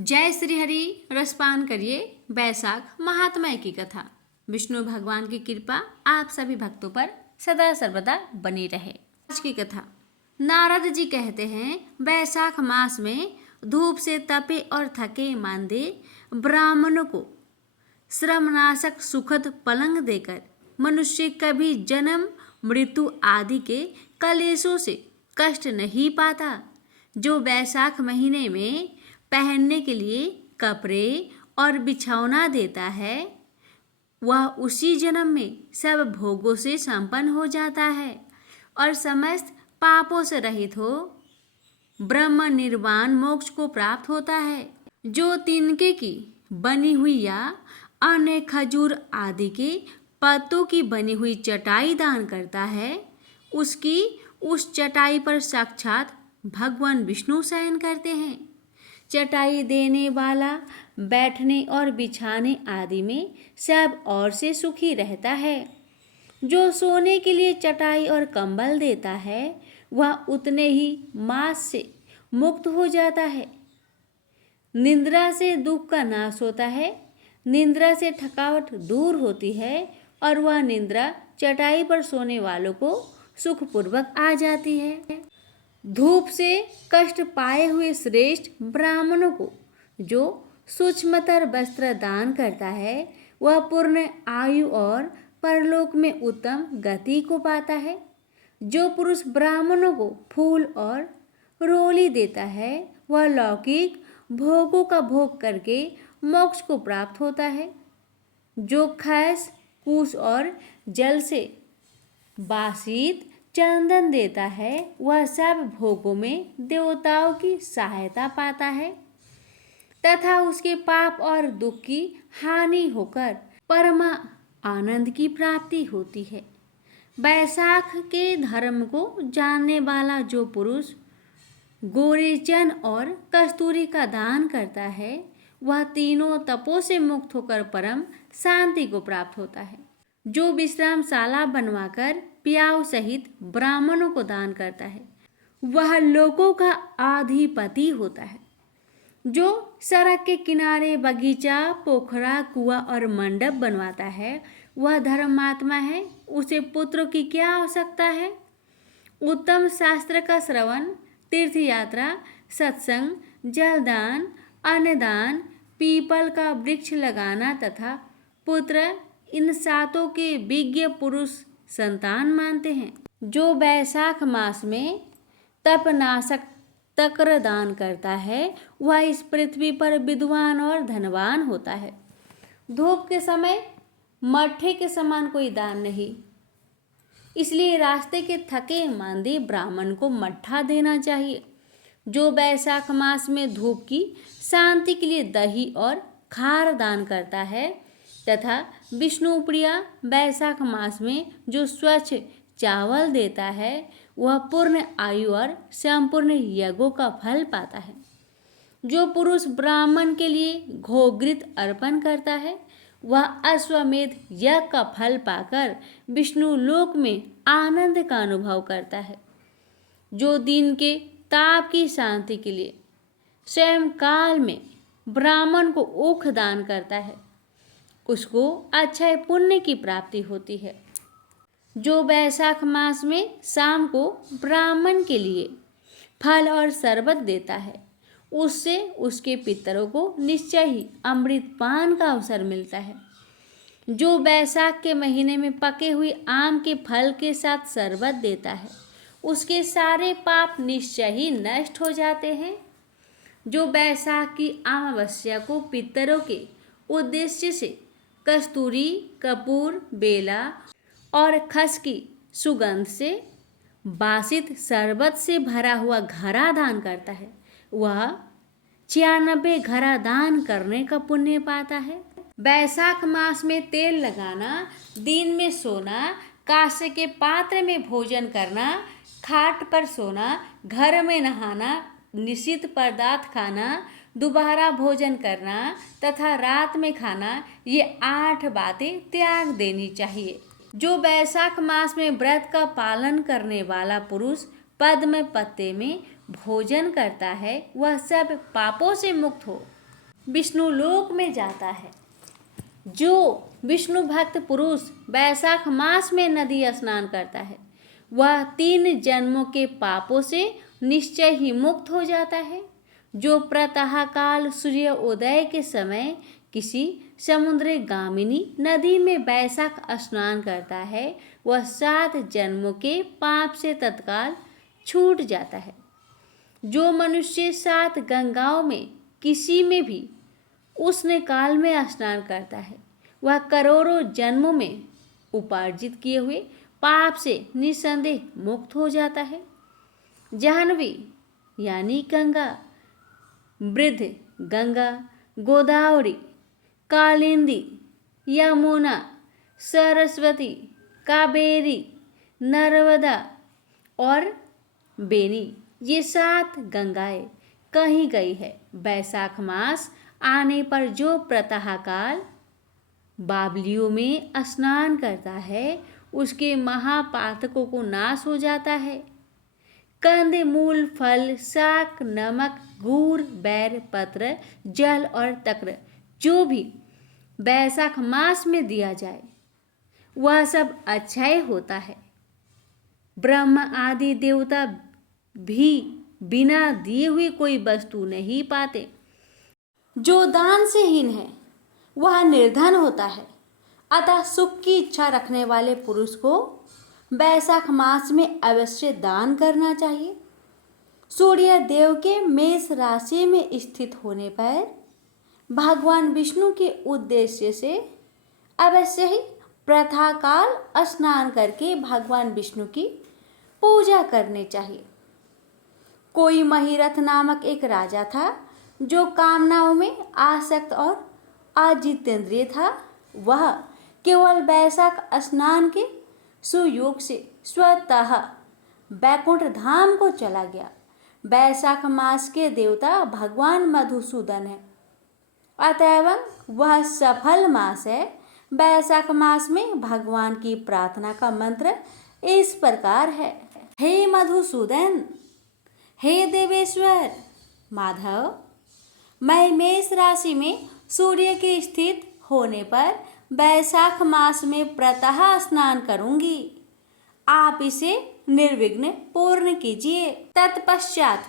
जय श्री हरि। रसपान करिए बैसाख महात्म्य की कथा। विष्णु भगवान की कृपा आप सभी भक्तों पर सदा सर्वदा बनी रहे। आज की कथा। नारद जी कहते हैं, बैसाख मास में धूप से तपे और थके मांदे ब्राह्मणों को श्रमनाशक सुखद पलंग देकर मनुष्य कभी जन्म मृत्यु आदि के कलेशों से कष्ट नहीं पाता। जो बैसाख महीने में पहनने के लिए कपड़े और बिछौना देता है, वह उसी जन्म में सब भोगों से संपन्न हो जाता है और समस्त पापों से रहित हो ब्रह्म निर्वाण मोक्ष को प्राप्त होता है। जो तिनके की बनी हुई या अन्य खजूर आदि के पत्तों की बनी हुई चटाई दान करता है, उसकी उस चटाई पर साक्षात भगवान विष्णु शयन करते हैं। चटाई देने वाला बैठने और बिछाने आदि में सब और से सुखी रहता है। जो सोने के लिए चटाई और कंबल देता है, वह उतने ही मास से मुक्त हो जाता है। निद्रा से दुख का नाश होता है, निद्रा से थकावट दूर होती है और वह निद्रा चटाई पर सोने वालों को सुखपूर्वक आ जाती है। धूप से कष्ट पाए हुए श्रेष्ठ ब्राह्मणों को जो सूक्ष्मतर वस्त्र दान करता है, वह पूर्ण आयु और परलोक में उत्तम गति को पाता है। जो पुरुष ब्राह्मणों को फूल और रोली देता है, वह लौकिक भोगों का भोग करके मोक्ष को प्राप्त होता है। जो खस कूश और जल से बासित चंदन देता है, वह सब भोगों में देवताओं की सहायता पाता है तथा उसके पाप और दुख की हानि होकर परमा आनंद की प्राप्ति होती है। बैसाख के धर्म को जानने वाला जो पुरुष गोरेचन और कस्तूरी का दान करता है, वह तीनों तपों से मुक्त होकर परम शांति को प्राप्त होता है। जो विश्रामशाला बनवाकर प्याऊ सहित ब्राह्मणों को दान करता है, वह लोगों का अधिपति होता है। जो सड़क के किनारे बगीचा, पोखरा, कुआं और मंडप बनवाता है, वह धर्मात्मा है। उसे पुत्रों की क्या आवश्यकता है। उत्तम शास्त्र का श्रवण, तीर्थ यात्रा, सत्संग, जलदान, अन्नदान, पीपल का वृक्ष लगाना तथा पुत्र, इन सातों के विज्ञ पुरुष संतान मानते हैं। जो बैसाख मास में तपनाशक तक्र दान करता है, वह इस पृथ्वी पर विद्वान और धनवान होता है। धूप के समय मट्ठे के समान कोई दान नहीं, इसलिए रास्ते के थके मांदे ब्राह्मण को मट्ठा देना चाहिए। जो बैसाख मास में धूप की शांति के लिए दही और खार दान करता है तथा विष्णु प्रिया बैसाख मास में जो स्वच्छ चावल देता है, वह पूर्ण आयु और संपूर्ण यज्ञों का फल पाता है। जो पुरुष ब्राह्मण के लिए घोघृत अर्पण करता है, वह अश्वमेध यज्ञ का फल पाकर विष्णु लोक में आनंद का अनुभव करता है। जो दिन के ताप की शांति के लिए स्वयं काल में ब्राह्मण को ऊख दान करता है, उसको अक्षय पुण्य की प्राप्ति होती है। जो बैसाख मास में शाम को ब्राह्मण के लिए फल और शरबत देता है, उससे उसके पितरों को निश्चय ही अमृत पान का अवसर मिलता है। जो बैसाख के महीने में पके हुए आम के फल के साथ शरबत देता है, उसके सारे पाप निश्चय ही नष्ट हो जाते हैं। जो बैसाख की अमावस्या को पितरों के उद्देश्य से कस्तूरी, कपूर, बेला और खस की सुगंध से बासित शरबत से भरा हुआ घड़ा दान करता है, वह 96 घड़ा दान करने का पुण्य पाता है। बैसाख मास में तेल लगाना, दिन में सोना, कांसे के पात्र में भोजन करना, खाट पर सोना, घर में नहाना, निषिद्ध पदार्थ खाना, दोबारा भोजन करना तथा रात में खाना, ये 8 बातें त्याग देनी चाहिए। जो बैसाख मास में व्रत का पालन करने वाला पुरुष पद्म पत्ते में भोजन करता है, वह सब पापों से मुक्त हो विष्णु लोक में जाता है। जो विष्णु भक्त पुरुष वैशाख मास में नदी स्नान करता है वह 3 जन्मों के पापों से निश्चय ही मुक्त हो जाता है। जो प्रातःकाल सूर्योदय के समय किसी समुद्री गामिनी नदी में वैशाख स्नान करता है वह 7 जन्मों के पाप से तत्काल छूट जाता है। जो मनुष्य 7 गंगाओं में किसी में भी उष्ण काल में स्नान करता है वह करोड़ों जन्मों में उपार्जित किए हुए पाप से निसंदेह मुक्त हो जाता है। जाह्नवी यानी गंगा, वृद्ध गंगा, गोदावरी, कालिंदी, यमुना, सरस्वती, कावेरी, नर्मदा और बेनी ये 7 गंगाएं कहीं गई है। वैशाख मास आने पर जो प्रातःकाल बावलियों में स्नान करता है उसके महापातकों को नाश हो जाता है। कंद, मूल, फल, शाक, नमक, गुड़, बैर, पत्र, जल और तक्र जो भी वैशाख मास में दिया जाए वह सब अच्छा ही होता है। ब्रह्म आदि देवता भी बिना दिए हुए कोई वस्तु नहीं पाते। जो दान से हीन है वह निर्धन होता है। अतः सुख की इच्छा रखने वाले पुरुष को वैशाख मास में अवश्य दान करना चाहिए। सूर्य देव के मेष राशि में स्थित होने पर भगवान विष्णु के उद्देश्य से अवश्य ही प्रातःकाल स्नान करके भगवान विष्णु की पूजा करनी चाहिए। कोई महिरथ नामक एक राजा था जो कामनाओं में आसक्त और अजितेंद्रिय था। वह केवल वैशाख स्नान के सुयोग से स्वतः बैकुंठ धाम को चला गया। वैशाख मास के देवता भगवान मधुसूदन है, अतएव वह सफल मास है। वैशाख मास में भगवान की प्रार्थना का मंत्र इस प्रकार है। हे मधुसूदन, हे देवेश्वर माधव, मैं मेष राशि में सूर्य के स्थित होने पर वैशाख मास में प्रातः स्नान करूंगी। आप इसे निर्विघ्न पूर्ण कीजिए। तत्पश्चात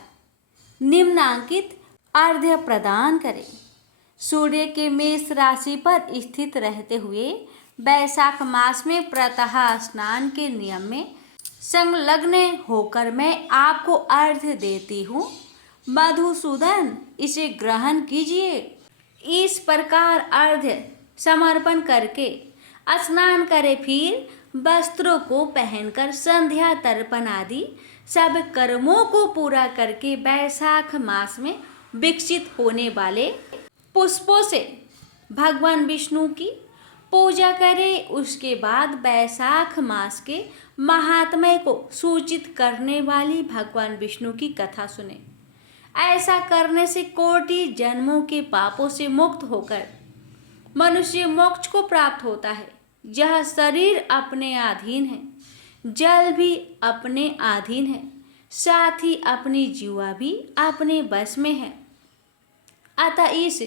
निम्नांकित अर्घ्य प्रदान करें। सूर्य के मेष राशि पर स्थित रहते हुए वैशाख मास में प्रातः स्नान के नियम में संलग्न होकर मैं आपको अर्घ्य देती हूँ। मधुसूदन, इसे ग्रहण कीजिए। इस प्रकार अर्घ्य समर्पण करके स्नान करें। फिर वस्त्रों को पहनकर संध्या तर्पण आदि सब कर्मों को पूरा करके वैशाख मास में विकसित होने वाले पुष्पों से भगवान विष्णु की पूजा करें। उसके बाद वैशाख मास के महात्म्य को सूचित करने वाली भगवान विष्णु की कथा सुने। ऐसा करने से कोटि जन्मों के पापों से मुक्त होकर मनुष्य मोक्ष को प्राप्त होता है। यह शरीर अपने अधीन है, जल भी अपने अधीन है, साथ ही अपनी जीवा भी अपने बस में है। अतः इस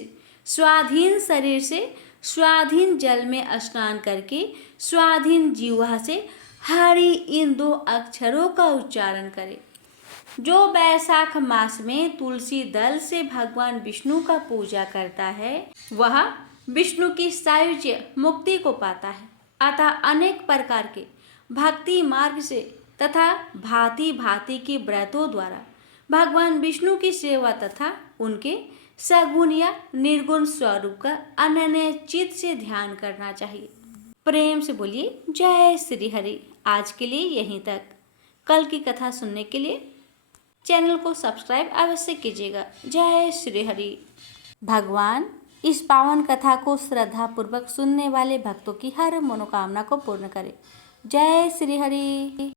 स्वाधीन शरीर से स्वाधीन जल में स्नान करके स्वाधीन जीवा से हरि इन 2 अक्षरों का उच्चारण करें। जो वैशाख मास में तुलसी दल से भगवान विष्णु का पूजा करता है वह विष्णु की सायुज्य मुक्ति को पाता है। अतः अनेक प्रकार के भक्ति मार्ग से तथा भांति भांति के व्रतों द्वारा भगवान विष्णु की सेवा तथा उनके सगुण या निर्गुण स्वरूप का अनन्य चित्त से ध्यान करना चाहिए। प्रेम से बोलिए जय श्री हरि। आज के लिए यहीं तक। कल की कथा सुनने के लिए चैनल को सब्सक्राइब अवश्य कीजिएगा। जय श्री हरि। भगवान इस पावन कथा को श्रद्धा पूर्वक सुनने वाले भक्तों की हर मनोकामना को पूर्ण करे। जय श्री हरि।